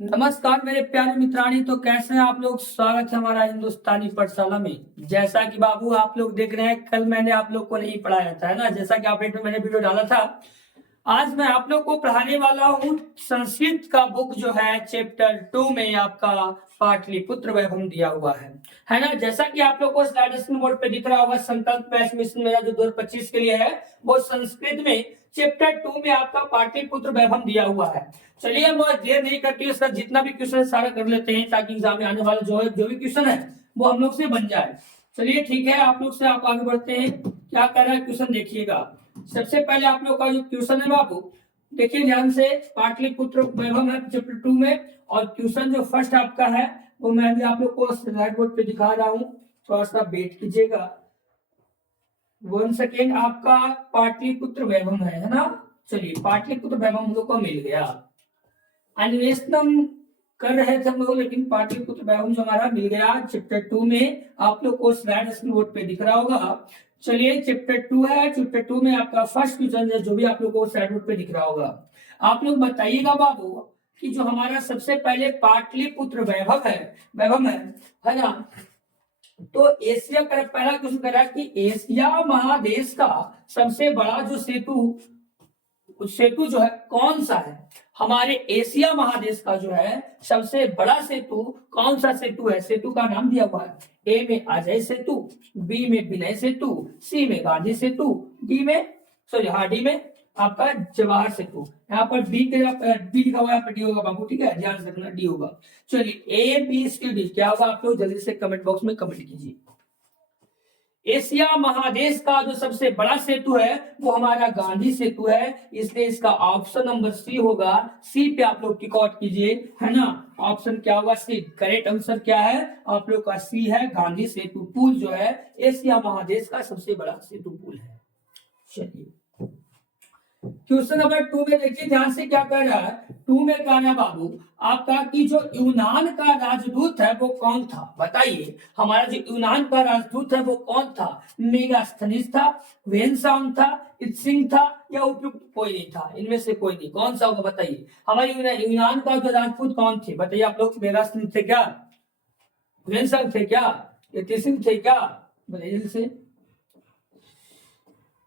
नमस्कार मेरे प्यारे मित्राणी। तो कैसे हैं आप लोग। स्वागत है हमारा हिंदुस्तानी पाठशाला में। जैसा कि बाबू आप लोग देख रहे हैं, कल मैंने आप लोग को नहीं पढ़ाया था, है ना। जैसा कि अपडेट में मैंने वीडियो डाला था। आज मैं आप लोग को पढ़ाने वाला हूँ संस्कृत का बुक जो है चैप्टर 2 में आपका पाटलिपुत्र वैभव दिया हुआ है ना। जैसा कि आप लोग को स्लाइड स्क्रीन बोर्ड पे दिख रहा होगा, संकल्प बैच मिशन मेरा जो 2025 के लिए है वो संस्कृत में चैप्टर 2 में आपका पाटलिपुत्र वैभव दिया हुआ है। चलिए हम देर नहीं करते, इसका जितना भी क्वेश्चन है सारा कर लेते हैं ताकि एग्जाम में आने वाला जो भी क्वेश्चन है वो हम लोग से बन जाए। चलिए ठीक है, आप लोग से आप आगे बढ़ते हैं। क्या कर रहा है क्वेश्चन देखिएगा। सबसे पहले आप लोग का जो क्वेश्चन है बाबू देखिए ध्यान से। पाटलिपुत्र वैभव है चैप्टर 2 में, और क्वेश्चन जो फर्स्ट आपका है वो मैं भी आप लोग को स्लाइड बोर्ड पे दिखा रहा हूँ, थोड़ा सा वेट कीजिएगा 1 सेकेंड। आपका पाटलिपुत्र वैभव है ना। चलिए पाटलिपुत्र वैभव हम लोग को मिल गया। अन्वेषण कर रहे थे हम लोग, लेकिन पाटलिपुत्र वैभव जो हमारा मिल गया चैप्टर 2 में। आप लोग को स्लाइड स्क्रीन बोर्ड पे दिख रहा होगा। चलिए चैप्टर 2 है, चैप्टर 2 में आपका फर्स्ट क्वेश्चन है जो भी आप लोग को स्लाइड बोर्ड पे दिख रहा होगा। आप लोग बताइएगा बाबू कि जो हमारा सबसे पहले पाटलिपुत्र वैभव है ना। तो एशिया का पहला क्वेश्चन कह रहा है कि एशिया महादेश का सबसे बड़ा जो सेतु जो है कौन सा है। हमारे एशिया महादेश का जो है सबसे बड़ा सेतु कौन सा सेतु है। सेतु का नाम दिया हुआ है। ए में अजय सेतु, बी में विनय सेतु, सी में गांधी सेतु, डी में आपका जवाहर सेतु। यहाँ पर बी लिखा हुआ है, डी होगा बाबू, ठीक है, ध्यान से रखना डी होगा। चलिए ए बी सी डी क्या होगा आप लोग जल्दी से कमेंट बॉक्स में कमेंट कीजिए। एशिया महादेश का जो सबसे बड़ा सेतु है वो हमारा गांधी सेतु है, इसलिए इसका ऑप्शन नंबर सी होगा। सी पे आप लोग टिक आउट कीजिए, है ना। ऑप्शन क्या होगा सी। करेक्ट आंसर क्या है आप लोग का सी है। गांधी सेतु पुल जो है एशिया महादेश का सबसे बड़ा सेतु पुल है। चलिए क्वेश्चन नंबर 2 में देखिए ध्यान से क्या कर रहा है। 2 में कह रहा है बाबू आपका कि जो यूनान का राजदूत है वो कौन था। बताइए हमारा जो यूनान का राजदूत है वो कौन था। मेगास्थनीज था, वेनसांग था, इत्सिंग था, या उपयुक्त कोई नहीं था। इनमें से कोई नहीं, कौन सा होगा बताइए। हमारे यूनान का जो राजपूत कौन थे बताइए आप लोग। मेगास्थनीज थे क्या, वेनसांग थे क्या, इत्सिंग थे क्या, बताइए जल्दी से।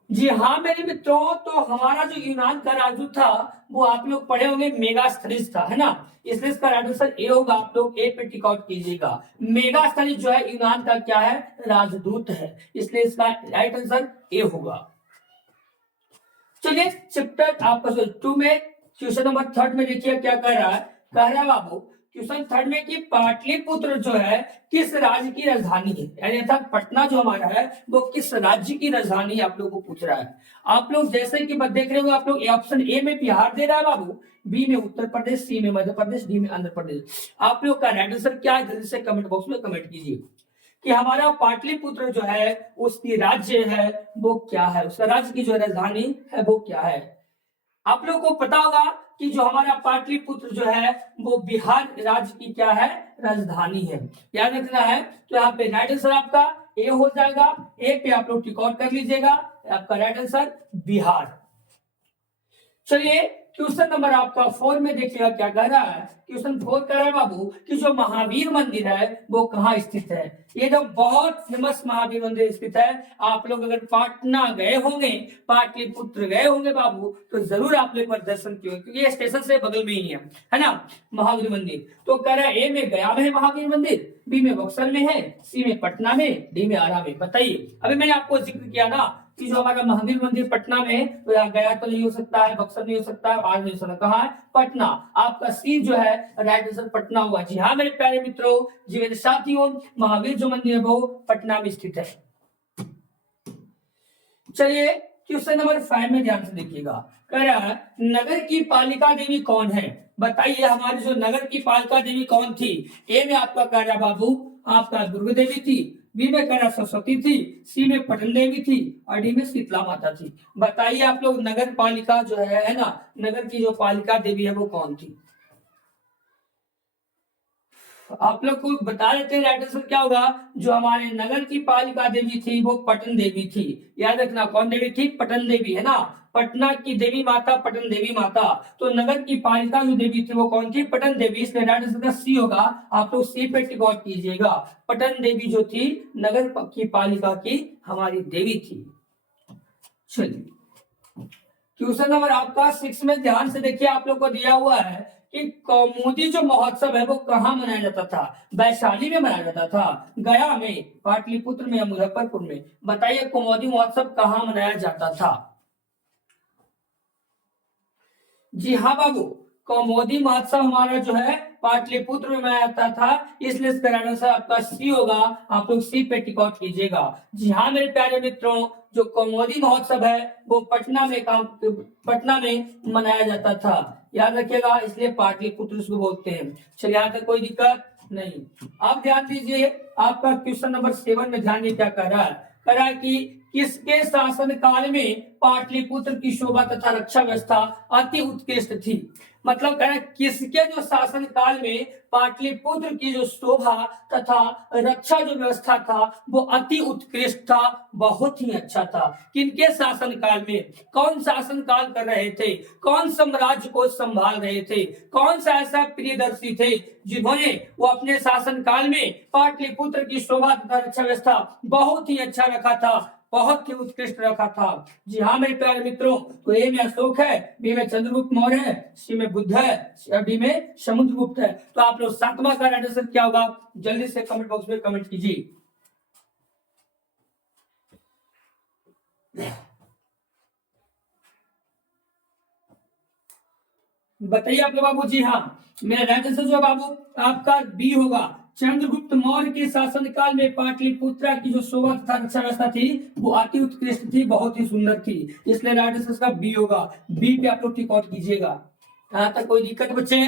जी हाँ मेरे मित्रों, तो हमारा जो यूनान का राजदूत था वो आप लोग पढ़े होंगे मेगास्थनीज था, है ना। इसलिए इसका राइट आंसर ए होगा। आप लोग ए पे टिक आउट कीजिएगा। मेगास्थनीज जो है यूनान का क्या है, राजदूत है, इसलिए इसका राइट आंसर ए होगा। चलिए चैप्टर आपका 2 में क्वेश्चन नंबर 3 में देखिए क्या कर रहा है। कह रहा है बाबू क्वेश्चन 3 में कि पाटलिपुत्र जो है किस राज्य की राजधानी है, यानी अर्थात पटना जो हमारा है वो किस राज्य की राजधानी आप लोग को पूछ रहा है। आप लोग जैसे कि देख रहे हो आप लोग ऑप्शन ए में बिहार दे रहा है बाबू, बी में उत्तर प्रदेश, सी में मध्य प्रदेश, डी में आंध्र प्रदेश। आप लोग का राइट आंसर क्या है जल्दी से कमेंट बॉक्स में कमेंट कीजिए कि हमारा पाटलिपुत्र जो है उसकी राज्य है वो क्या है, उसका राज्य की जो राजधानी है वो क्या है। आप लोग को पता होगा कि जो हमारा पाटलिपुत्र जो है वो बिहार राज्य की क्या है, राजधानी है। याद रखना है। तो यहाँ पे राइट आंसर आपका ए हो जाएगा। ए पे आप लोग टिक आउट कर लीजिएगा, आपका राइट आंसर बिहार। चलिए क्वेश्चन नंबर आपका 4 में देखिएगा क्या कह रहा है। क्वेश्चन 4 कह रहा है बाबू कि जो महावीर मंदिर है वो कहाँ स्थित है। ये तो बहुत फेमस महावीर मंदिर स्थित है। आप लोग अगर पाटना गए होंगे, पाटलिपुत्र गए होंगे बाबू, तो जरूर आप लोग पर दर्शन किए होंगे, क्योंकि ये स्टेशन से बगल में ही है ना महावीर मंदिर। तो कह रहा है ए में गया में है महावीर मंदिर, बी में बक्सर में है, सी में पटना में, डी में आरा में। बताइए अभी मैंने आपको जिक्र किया ना कि जो हमारा महावीर मंदिर पटना में है, तो यहाँ गया तो नहीं हो सकता है, बक्सर नहीं हो सकता है, आर नहीं हो सकता, कहाँ है, पटना। आपका सी जो है राइट आंसर पटना होगा। जी हाँ मेरे प्यारे मित्रों, जी मेरे साथियों, महावीर जो मंदिर है वो पटना में स्थित है। चलिए क्वेश्चन नंबर 5 में ध्यान से देखिएगा। कह रहा है नगर की पालिका देवी कौन है। बताइए हमारी जो नगर की पालिका देवी कौन थी। ए में आपका कह रहा बाबू आपका दुर्गा देवी थी, बी में कह रहा सरस्वती थी, सी में पटन देवी थी, और डी में शीतला माता थी। बताइए आप लोग नगर पालिका जो है ना, नगर की जो पालिका देवी है वो कौन थी। आप लोग को बता देते हैं राइट आंसर क्या होगा। जो हमारे नगर की पालिका देवी थी वो पटन देवी थी। याद रखना कौन देवी थी, पटन देवी, है ना। पटना की देवी माता पटन देवी माता, तो नगर की पालिका जो देवी थी वो कौन थी, पटन देवी। इसलिए राइट आंसर का सी होगा। आप लोग सी पे टिक आउट कीजिएगा। पटन देवी जो थी नगर की पालिका की हमारी देवी थी। चलिए क्वेश्चन नंबर आपका 6 में ध्यान से देखिए, आप लोग को दिया हुआ है कि कौमुदी जो महोत्सव है वो कहाँ मनाया जाता था। वैशाली में मनाया जाता था, गया में, पाटलिपुत्र में या मुजफ्फरपुर में। बताइए कौमुदी महोत्सव कहाँ मनाया जाता था। जी हाँ बाबू, कौमुदी महोत्सव हमारा जो है पाटलिपुत्र में मनाया जाता था, इसलिए इसका राइट आंसर आपका सी होगा। आप लोग सी पे टिक आउट कीजिएगा। जी हाँ मेरे प्यारे मित्रों, जो कौमुदी महोत्सव है वो पटना में मनाया जाता था। याद रखिएगा, इसलिए पाटलिपुत्र उसको बोलते हैं। चलिए यहाँ तक कोई दिक्कत नहीं। अब ध्यान दीजिए, आपका क्वेश्चन नंबर 7 में ध्यान क्या कर रहा है, कह रहा है कि किसके शासन काल में पाटलिपुत्र की शोभा तथा रक्षा व्यवस्था अति उत्कृष्ट थी। मतलब कह रहा है किसके जो शासन काल में पाटलिपुत्र की जो शोभा तथा रक्षा जो व्यवस्था था वो अति उत्कृष्ट था, बहुत ही अच्छा था। किनके शासन काल में, कौन शासन काल कर रहे थे, कौन साम्राज्य को संभाल रहे थे, कौन सा ऐसा प्रियदर्शी थे जिन्होंने वो अपने शासन काल में पाटलिपुत्र की शोभा तथा रक्षा व्यवस्था बहुत ही अच्छा रखा था, बहुत ही उत्कृष्ट रखा था। जी हाँ मेरे प्यारे मित्रों, तो ए में अशोक है, बी में चंद्रगुप्त मौर्य है, सी में बुद्ध है, डी में समुद्रगुप्त है। तो आप लोग 7वां का राइट आंसर क्या होगा, जल्दी से कमेंट बॉक्स में कमेंट कीजिए। बताइए आप लोग बाबू। जी हाँ, मेरा राइट आंसर जो है बाबू आपका बी होगा। चंद्रगुप्त मौर्य के शासनकाल में पाटलिपुत्र की जो शोभा तथा रक्षा व्यवस्था थी वो अति उत्कृष्ट थी, बहुत ही सुंदर थी, इसलिए राइट आंसर का बी होगा। बी पे आप लोग टिक आउट कीजिएगा। यहाँ तक कोई दिक्कत बच्चे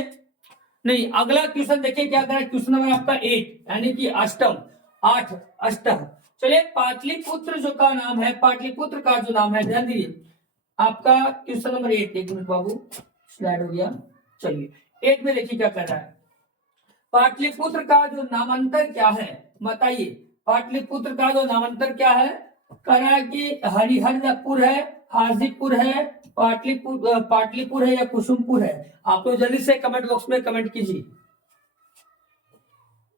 नहीं। अगला क्वेश्चन देखिए क्या करें, क्वेश्चन नंबर आपका 8 यानी कि अष्टम, 8 अष्टम। चलिए पाटलिपुत्र जो का नाम है, पाटलिपुत्र का जो नाम है, ध्यान दीजिए आपका क्वेश्चन नंबर 8। एक मिनट बाबू, स्लाइड हो गया। चलिए 8 में देखिए क्या कर रहा है, पाटलिपुत्र का जो नामांतर क्या है बताइए। पाटलिपुत्र का जो नामांतर क्या है, कह रहा है कि हरिहरपुर है, हाजीपुर है, पाटलिपुर है या कुसुमपुर है। आप लोग जल्दी से कमेंट बॉक्स में कमेंट कीजिए।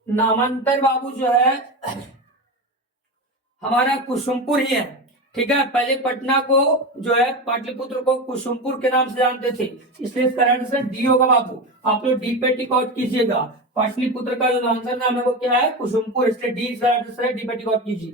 नामांतर बाबू जो है हमारा कुसुमपुर ही है, ठीक है। पहले पटना को जो है पाटलिपुत्र को कुसुमपुर के नाम से जानते थे, इसलिए इसका राइट आंसर डी होगा बाबू। आप लोग डी पे टिक आउट कीजिएगा। पाटलिपुत्र का जो आंसर नाम है वो क्या है, कुसुमपुर, इसलिए डी इसका राइट आंसर है। डी पे टिक आउट कीजिए।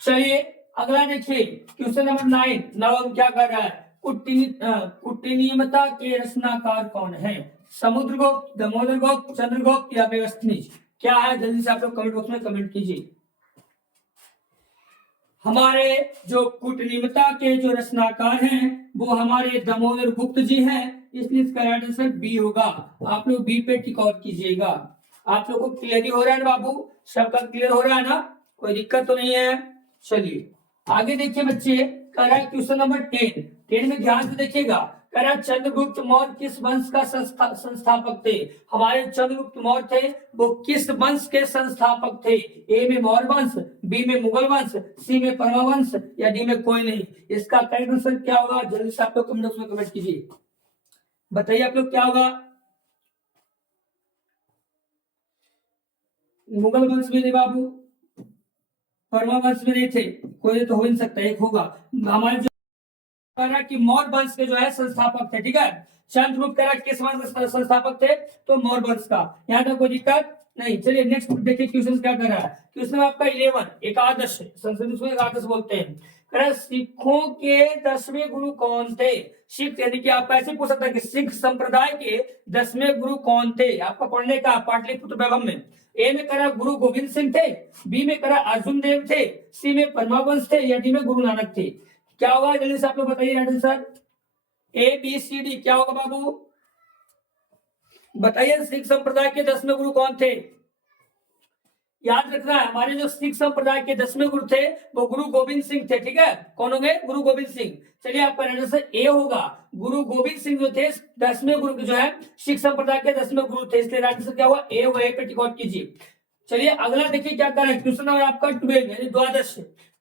चलिए अगला देखिए क्वेश्चन नंबर 9। नवम क्या कर रहा है, कुटिनियमता के रचनाकार कौन है। समुद्रगुप्त, दामोदरगुप्त, चंद्रगुप्त या मेगस्थनीज, क्या है जल्दी से आप लोग कमेंट बॉक्स में कमेंट कीजिए। हमारे जो कूटनीमता के जो रचनाकार हैं वो हमारे दामोदर गुप्त जी हैं, इसलिए इसका राइट आंसर बी होगा। आप लोग बी पे टिक आउट कीजिएगा। आप लोग को क्लियर ही हो रहा है ना बाबू, सबका क्लियर हो रहा है ना, कोई दिक्कत तो नहीं है। चलिए आगे देखिए बच्चे, कह रहा है क्वेश्चन नंबर 10 में ध्यान से देखिएगा। कह रहा है चंद्रगुप्त मौर्य किस वंश का संस्थापक थे। हमारे चंद्रगुप्त मौर्य थे वो किस वंश के संस्थापक थे। ए में मौर्य वंश, बी में मुगल वंश, सी में परमा वंश या डी में कोई नहीं। इसका करेक्ट आंसर क्या होगा, जल्दी से आप लोग कमेंट बॉक्स में कमेंट कीजिए। बताइए आप लोग क्या होगा। मुगल वंश में नहीं बाबू, परमा वंश में नहीं थे, कोई तो हो नहीं सकता, एक होगा। हमारे जो कि मौर्य वंश के जो है संस्थापक थे, ठीक है। चंद्रगुप्त कह रहा किस वंश के संस्थापक थे, तो मौर्य वंश का। यहाँ तक कोई दिक्कत नहीं। चलिए नेक्स्ट देखिए क्वेश्चन क्या कर रहा है। क्वेश्चन आपका 11 एकादश, संस्कृत में एकादश बोलते हैं। कह रहा सिखों के 10वें गुरु कौन थे। सिख यानी कि आप ऐसे पूछ सकते हैं कि सिख संप्रदाय के 10वें गुरु कौन थे, आपको पढ़ने का पाटलिपुत्र वैभव में। ए में करा गुरु गोविंद सिंह थे, बी में करा अर्जुन देव थे, सी में परमावंश थे या डी में गुरु नानक थे। क्या होगा जल्दी से आप लोग बताइए right answer. A B C D क्या होगा बाबू, बताइए। सिख संप्रदाय के 10वें गुरु कौन थे। याद रखना है, हमारे जो सिख संप्रदाय के 10वें गुरु थे वो गुरु गोविंद सिंह थे। ठीक है, कौन होंगे? गुरु गोविंद सिंह। चलिए आपका आंसर ए होगा। गुरु गोविंद सिंह जो थे 10वें गुरु जो है सिख संप्रदाय के 10वें गुरु थे, इसलिए आंसर क्या हुआ? ए हुआ। ए पे टिक आउट कीजिए। चलिए अगला देखिए क्या कर रहे हैं, क्वेश्चन नंबर आपका 12 यानी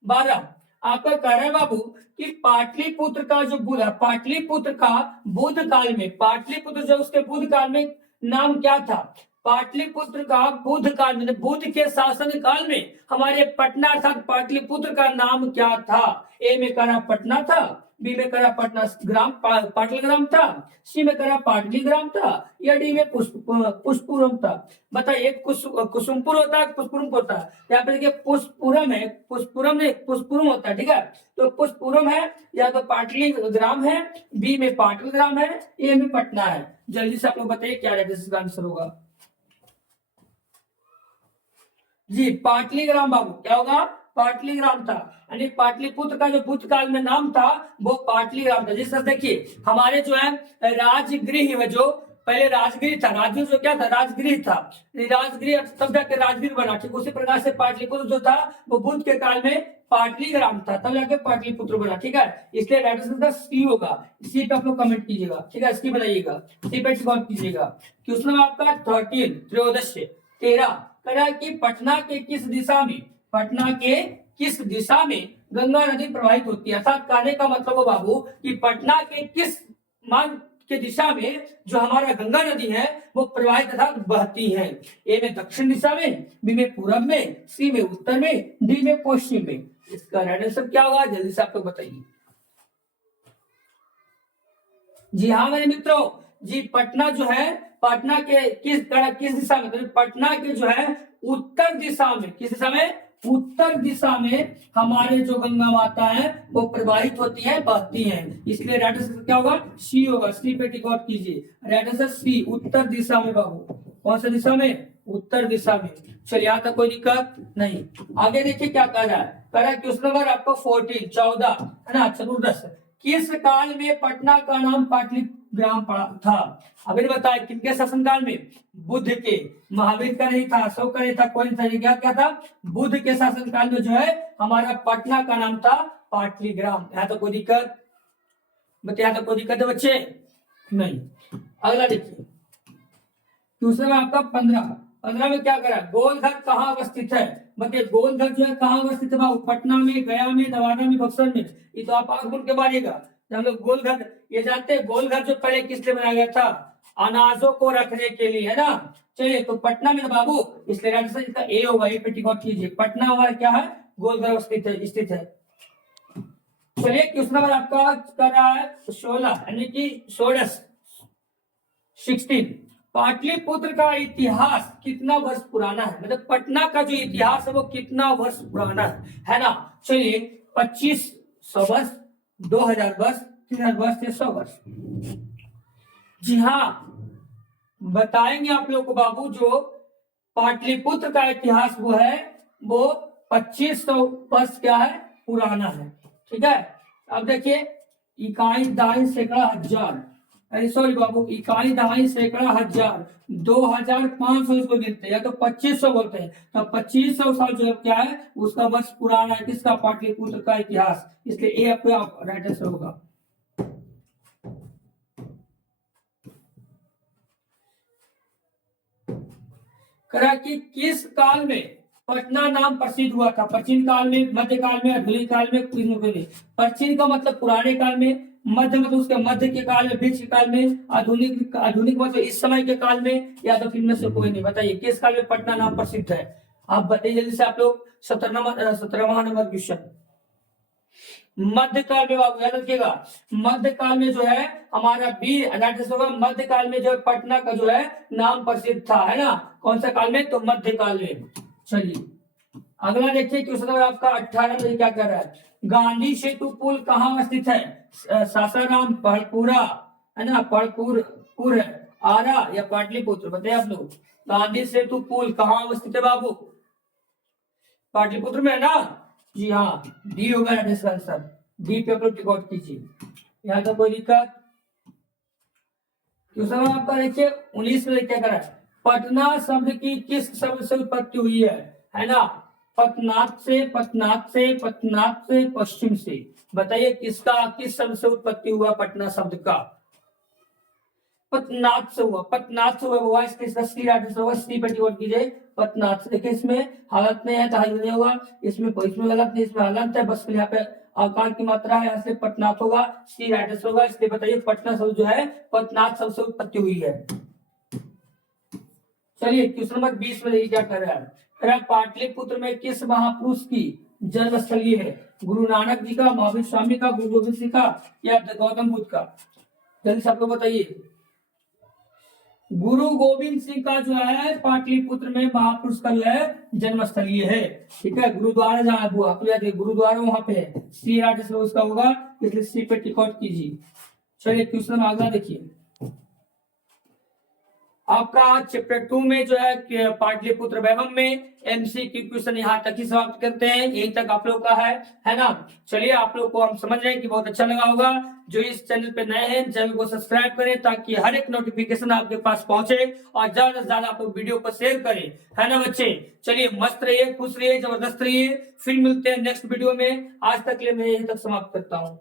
12 आपका कह रहा है बाबू कि पाटलिपुत्र का जो बुध है, पाटलिपुत्र का बुध काल में, पाटलिपुत्र जो उसके बुध काल में नाम क्या था? पाटलिपुत्र का बुध काल में, बुध के शासन काल में हमारे पटना अर्थात पाटलिपुत्र का नाम क्या था? ए में करा पटना था, बी में करा पटना ग्राम पाटल ग्राम था, सी में करा पाटली ग्राम था, या डी में पुष्पुरम था। बताइए, एक कुसुमपुर होता है, पुष्पुरम होता है। यहाँ पे देखिए पुष्पुरम है, पुष्पुरम नहीं पुष्पुरम होता है। ठीक है, तो पुष्पुरम है, या तो पाटली ग्राम है, बी में पाटल ग्राम है, ए में पटना है। जल्दी से आप लोग बताइए क्या इसका आंसर होगा? जी पाटलीग्राम बाबू, क्या होगा? पाटलीग्राम था। यानी पाटलिपुत्र का जो भूतकाल में नाम था वो पाटलीग्राम था। जिस तरह देखिए हमारे जो है राजगृह में, जो पहले राजगृह था, राजगृह जो क्या था? राजगृह था, राजगृह तब जाके राजगृह बना। ठीक उसी प्रकार से पाटलिपुत्र जो था वो बुद्ध के काल में पाटलीग्राम था, तब जाके पाटलिपुत्र बना। ठीक है, इसलिए राइट आंसर सी होगा। सी पे आप लोग कमेंट कीजिएगा। ठीक है, सी बनाइएगा, सी पे कमेंट कीजिएगा। क्वेश्चन आपका 13 त्रयोदश 13 कह कि पटना के किस दिशा में, पटना के किस दिशा में गंगा नदी प्रवाहित होती है? अर्थात कहने का मतलब हो बाबू कि पटना के किस मान के दिशा में जो हमारा गंगा नदी है वो प्रवाहित अर्थात बहती है? ए में दक्षिण दिशा में, बी में पूरब में, सी में उत्तर में, डी में पश्चिम में। इसका राइट आंसर क्या होगा? जल्दी से आप लोग बताइए। जी हाँ मेरे मित्रों, जी पटना जो है, पटना के किस दिशा में? तो पटना के जो है उत्तर दिशा में, किस दिशा में? उत्तर दिशा में हमारे जो गंगा माता है वो प्रवाहित होती है, बहती है। इसलिए राइट आंसर क्या होगा? सी होगा। सी पे टिक आउट कीजिए। राइट आंसर सी, उत्तर दिशा में बाबू। कौन सा दिशा में? उत्तर दिशा में। चलिए यहाँ तक कोई दिक्कत नहीं। आगे देखिए क्या कह रहा है। कह रहा है क्वेश्चन नंबर आपको 14 है ना, चतुर्दश। किस काल में पटना का नाम पाटलिग्राम पड़ा था? अभी बताया किनके शासनकाल में? बुद्ध के। महावीर का नहीं था, अशोक का नहीं था, कोई नहीं था। क्या था? बुद्ध के शासनकाल में जो है हमारा पटना का नाम था पाटलिग्राम। यहाँ तो कोई दिक्कत, यहाँ तो कोई दिक्कत है बच्चे? नहीं। अगला देखिए दूसरा में आपका 15 में क्या करा? गोलघर कहाँ अवस्थित है? बताइए गोलघर जो है कहाँ अवस्थित है बाबू? पटना में, गया में, नवादा में, बक्सर में। ये तो आप आगे के मारिएगा। हम लोग गोलघर ये जानते हैं, गोलघर जो पहले किस लिए बनाया गया था? अनाजों को रखने के लिए, है ना। चलिए तो पटना में बाबू, इसलिए आंसर इसका ए होगा। ए पे टिक आउट कीजिए। पटना हमारा क्या है? गोलघर स्थित है। चलिए क्वेश्चन नंबर आपका कर रहा है 16 यानी कि 16 पाटलिपुत्र का इतिहास कितना वर्ष पुराना है? मतलब पटना का जो इतिहास है वो कितना वर्ष पुराना है ना। चलिए 2500 वर्ष, 2000 वर्ष, 3000 वर्ष या 100 वर्ष। जी हाँ बताएंगे आप लोग को बाबू। जो पाटलिपुत्र का इतिहास वो है वो 2500 वर्ष क्या है? पुराना है। ठीक है, अब देखिए इकाई दहाई सैकड़ा हजार, सॉरी बाबू, इकाई दहाई सैकड़ा हजार, 2500 इसको गिनते हैं, या तो 2500 बोलते हैं। तो 2500 साल जो क्या है उसका वर्ष पुराना है किसका? पाटलिपुत्र का इतिहास। इसलिए ए आपका राइट आंसर होगा। करा कि किस काल में पटना नाम प्रसिद्ध हुआ था? प्राचीन काल में, मध्य काल में, आधुनिक काल में? प्राचीन का मतलब पुराने काल में, मध्य मतलब उसके मध्य के काल में, बीच के काल में, आधुनिक मतलब इस समय के काल में, या तो फिर में से कोई नहीं। बताइए किस काल में पटना नाम प्रसिद्ध है? आप बताइए जल्दी से आप लोग। 17वां नंबर क्वेश्चन। मध्य काल में बाबू याद रखिएगा, मध्य काल में जो है हमारा मध्य काल में जो है पटना का जो है नाम प्रसिद्ध था, है ना। कौन सा काल में? तो मध्य काल में। चलिए अगला देखिए क्वेश्चन नंबर आपका 18 में क्या कर रहा है? गांधी सेतु पुल कहाँ स्थित है? सासाराम, पढ़पुरा, है ना, पढ़पुर है, आरा या पाटलिपुत्र? बताइए आप लोग। गांधी सेतु पुल कहाँ अवस्थित है बाबू? पाटलिपुत्र में है ना। जी हाँ, डी होगा आंसर। डी पे टिक आउट कीजिए। यहाँ तो कोई दिक्कत? क्वेश्चन आपका देखिए 19 में क्या करा है? पटना शब्द की किस शब्द से उत्पत्ति हुई है? है ना, पतनाथ से, पतनाथ से, पतनाथ से, पश्चिम से। बताइए किसका, किस शब्द से उत्पत्ति हुआ पटना शब्द का? पतनाथ से हुआ, पतनाथ से हुआ। इसके सी होगा, सी पर टिक कीजिए, पतनाथ से। देखिए इसमें हालत नहीं है तो हाल नहीं होगा, इसमें गलत नहीं, इसमें हालत है, बस यहाँ पे आकार की मात्रा है, यहाँ से पटनाथ होगा, सी राइट होगा। इसलिए बताइए पटना शब्द जो है पतनाथ शब्द से उत्पत्ति हुई है। चलिए क्वेश्चन नंबर 20 में देखिए क्या कर रहा है, पाटलिपुत्र में किस महापुरुष की जन्मस्थली है? गुरु नानक जी का, महावीर स्वामी का, गुरु गोविंद सिंह का, या गौतम बुद्ध का? जल्दी सब लोग बताइए। गुरु गोविंद सिंह का जो है पाटलिपुत्र में महापुरुष का जो है जन्मस्थलीय है। ठीक है, गुरुद्वारा जहाँ गुरुद्वारा वहां पे है, सी आर उसका होगा, इसलिए सी पे टिक आउट कीजिए। चलिए क्वेश्चन अगला देखिए, आपका चैप्टर 2 में जो है पाटलिपुत्र वैभव में एमसीक्यू क्वेश्चन यहाँ तक ही समाप्त करते हैं, यहीं तक आप लोग का है ना। चलिए आप लोग को हम समझ रहे हैं कि बहुत अच्छा लगा होगा। जो इस चैनल पे नए हैं चैनल को सब्सक्राइब करें ताकि हर एक नोटिफिकेशन आपके पास पहुंचे, और ज्यादा से ज्यादा आप लोग वीडियो को शेयर करें, है ना बच्चे। चलिए मस्त रहिए, खुश रहिए, जबरदस्त रहिए, फिर मिलते हैं नेक्स्ट वीडियो में। आज तक के लिए मैं यहीं तक समाप्त करता हूँ।